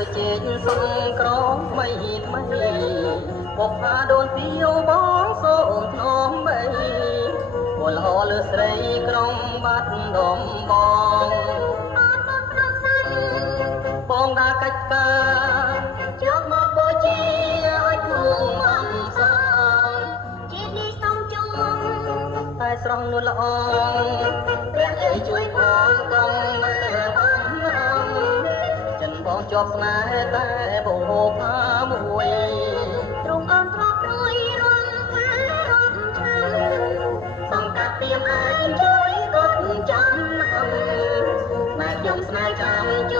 ជួយជែកសង្ក្រមថ្មីថ្មីបុកផាដូនទាវបងសូមធ្នមបីវល់ហោលើស្រីក្រុងបាត់ដំបងបងដាកាច់កាយកមកបូជាឲ្យគង់អំសងជានេះសំជុំតែស្រស់នួនល្អព្រះអើយជួយផងកុំមើលអំចិនបងជាប់ស្នេហ៍តែបោផាមួយទ្រង់អមធ្លាប់រួយរំខានរំឆាសង្កាត់ទៀមអើយជួយគាត់ចាំម៉ែខ្ញុំស្នេហ៍ចាំជួយ